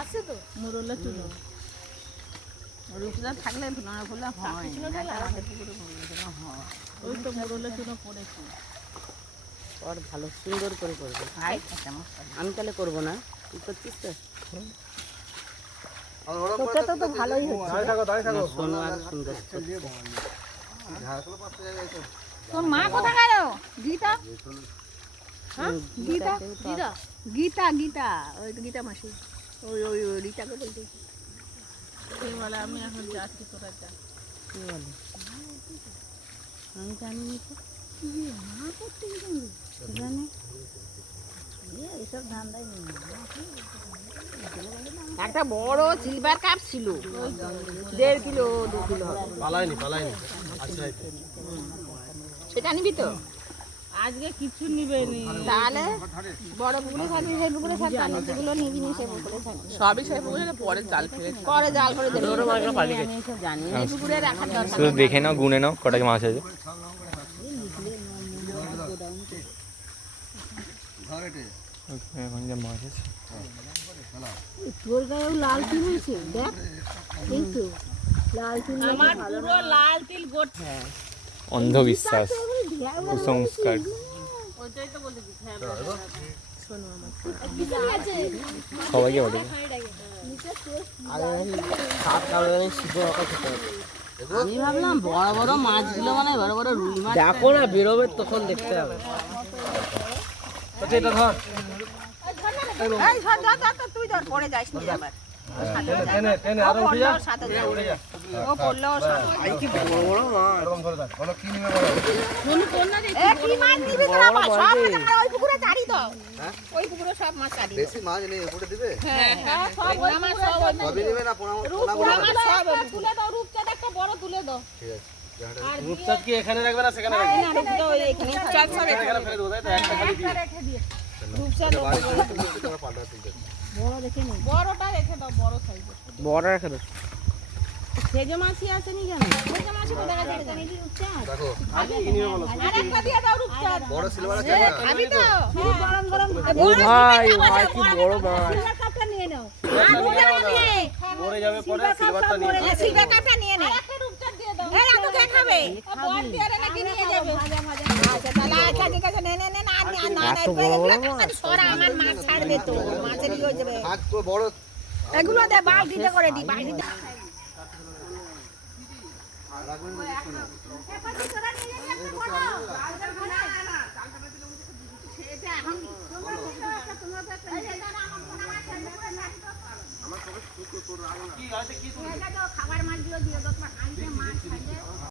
আছে তো মোরলা চুনো রূপসা থাকলে ধুনা ফুলা হয় আমাদের পুকুরে ধুনা হয়। ওই তো মোরলা চুনো পড়েছে। আর ভালো সুন্দর করে করবে। আমি তাহলে করবো না, তুই করছিস তো? তোরটা তো ভালোই হচ্ছে। শোনো আর সুন্দর। তোর মা কোথা গেল? গীতা গীতা গীতা গীতা গীতা ওই তো গীতা মাসি ওই ওই ওই রীতাকে বলতে সেই বলে আমি এখন যাচ্ছি, তোরা যা। কি বলে? আমি জানিনি তো। মা করতে গেছিল জানি এইসব ধান্দাই নেই। একটা বড় সিলভার কাপ ছিল, 1.5 কিলো 2 কিলো হবে। পালাইনি আচ্ছা সেটা নিবি তো? আজকে কিছু নিবে নি। তাহলে বড় পুকুরে থাকবি, সেই পুকুরে থাকবি, আর নিচেগুলো নিবি নি, সেই পুকুরে থাকবি। সবই সেই পুকুরে পরে জাল ফেলে পরে জাল করে দেবে। আমি এসব জানি না। এই পুকুরে রাখার দরকার শুধু দেখে নাও, গুনে নাও কটা মাছ আছে। এখন যা মাছ আছে তোর গায়েও লাল তিল হয়েছে, দেখ এই তো লাল তিল। আমার পুরো লাল তিল গোট। অন্ধবিশ্বাস, কুসংস্কার। ওইটাই তো বলেছি। সবাইকে বলে আমি ভাবলাম বড় বড় মাছগুলো মানে বড় বড় রুই মাছ। দেখো না বেরোবে তখন দেখতে হবে। এটা ধর এই ধর ধর ধর, তুই ধর, পড়ে যাস নি আবার। টেনে আরো উঠে যা উঠে যা ও পড়লো আই কি বড় বড় মাছ এরকম ধরে থাক বলো কি নিবে বলো এ কি মাছ নিবি তোরা? সব মাছ ওই পুকুরে ছাড়ি দাও। ওই পুকুরে সব মাছ ছাড়ি দাও। দেশি মাছ নেই উপরে দিবে হ্যাঁ হ্যাঁ, সব ওই মাছ সব সবই নেবে না পোনা মাছ সব তুলে দাও। রূপচাঁদ একটা বড় তুলে দাও। ঠিক আছে রূপচাঁদ কি এখানে রাখবে না সেখানে রাখবে না রূপচাঁদ ওই এখানে চার সব এখানে ফেলে দেবো তাই তো একটা খালি দিয়ে রেখে দিয়ে। রূপচাঁদ বাড়ি থেকে তোমরা পাল্টা তুলতে বড় দেখে নি। বড়টা রেখে দাও, বড় সাইজের। বড় রেখে দাও। সেজে মাছই আসেনি কেন? সেজে মাছই কোথায় গেছে? এটা নাকি রূপচাঁদ? দেখো কি নিবে বলো আরেকটা দিয়ে দাও রূপচাঁদ। বড় সিলভার আছে না খাবি তো? গরম গরম। ও ভাই কি বড় মাছ। সিলভার কাপটা নিয়ে নাও। মরে যাবে পরে সিলভারটা নিয়ে সিলভার কাপটা নিয়ে নে। আরেকটা রূপচাঁদ দিয়ে দাও। এই রাতু কে খাবে? বল দিয়ে রে নাকি নিয়ে যাবে? আচ্ছা তাহলে আচ্ছা ঠিক আছে, নে নে নে, না না না না, সরা আমার মাছ ছাড় দে তো, মাছের ই হয়ে যাবে। হাত তো বড় এগুলো দে, বালতিতে করে দি, বালতিতে। খাবার মাছগুলো দিয়ে দাও।